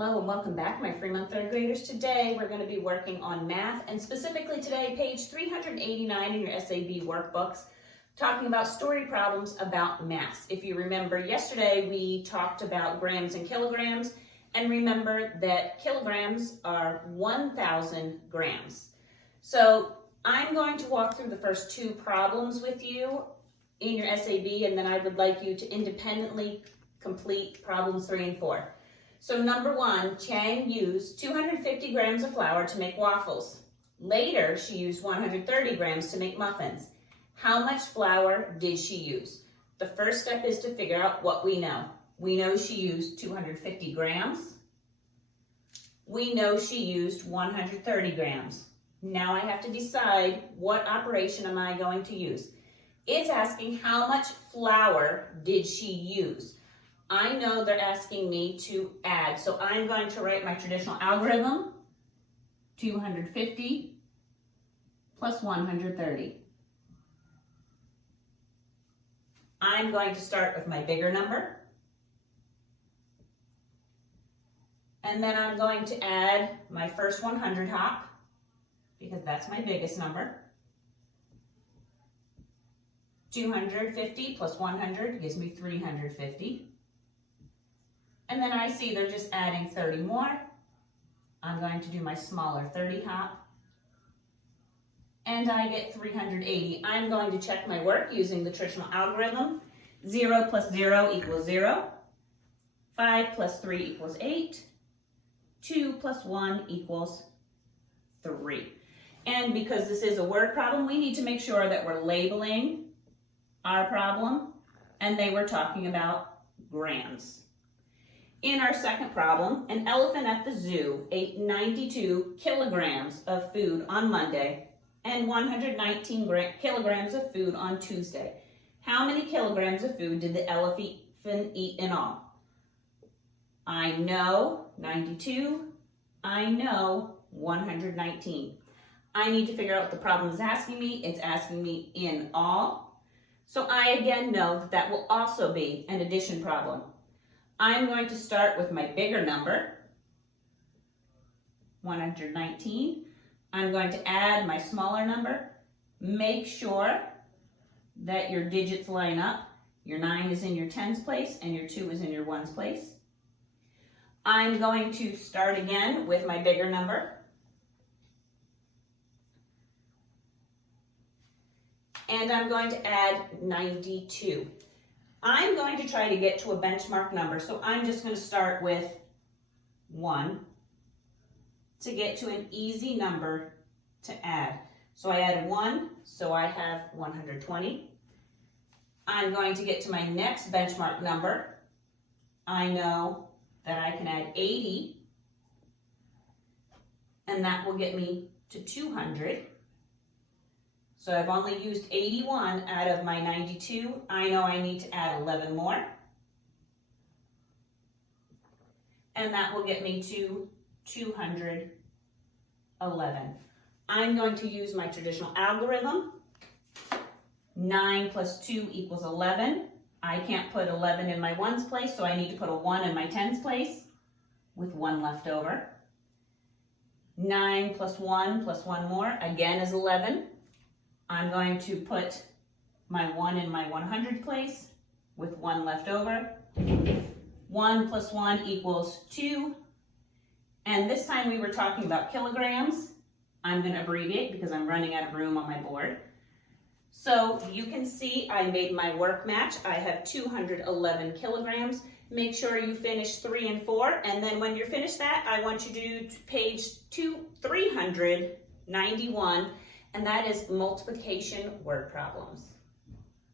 Hello and welcome back, my Fremont third graders. Today we're going to be working on math, and specifically today page 389 in your SAB workbooks, talking about story problems about mass. If you remember, yesterday we talked about grams and kilograms, and remember that kilograms are 1,000 grams. So I'm going to walk through the first two problems with you in your SAB, and then I would like you to independently complete problems 3 and 4. So number 1, Chang used 250 grams of flour to make waffles. Later, she used 130 grams to make muffins. How much flour did she use? The first step is to figure out what we know. We know she used 250 grams. We know she used 130 grams. Now I have to decide what operation am I going to use. It's asking how much flour did she use. I know they're asking me to add, so I'm going to write my traditional algorithm, 250 plus 130. I'm going to start with my bigger number, and then I'm going to add my first 100 hop, because that's my biggest number. 250 plus 100 gives me 350. And then I see they're just adding 30 more. I'm going to do my smaller 30 hop. And I get 380. I'm going to check my work using the traditional algorithm. 0 plus 0 equals 0. 5 plus 3 equals 8. 2 plus 1 equals 3. And because this is a word problem, we need to make sure that we're labeling our problem, and they were talking about grams. In our second problem, an elephant at the zoo ate 92 kilograms of food on Monday and 119 kilograms of food on Tuesday. How many kilograms of food did the elephant eat in all? I know 92. I know 119. I need to figure out what the problem is asking me. It's asking me in all. So I again know that that will also be an addition problem. I'm going to start with my bigger number, 119. I'm going to add my smaller number. Make sure that your digits line up. Your 9 is in your tens place and your 2 is in your ones place. I'm going to start again with my bigger number. And I'm going to add 92. I'm going to try to get to a benchmark number, so I'm just going to start with 1 to get to an easy number to add. So I added 1, so I have 120. I'm going to get to my next benchmark number. I know that I can add 80, and that will get me to 200. So I've only used 81 out of my 92. I know I need to add 11 more. And that will get me to 211. I'm going to use my traditional algorithm. 9 plus 2 equals 11. I can't put 11 in my ones place, so I need to put a 1 in my tens place with 1 left over. 9 plus 1 more, again, is 11. I'm going to put my 1 in my 100 place with 1 left over. 1 plus 1 equals 2. And this time we were talking about kilograms. I'm going to abbreviate because I'm running out of room on my board. So you can see I made my work match. I have 211 kilograms. Make sure you finish 3 and 4. And then when you're finished that, I want you to do page 391. And that is multiplication word problems.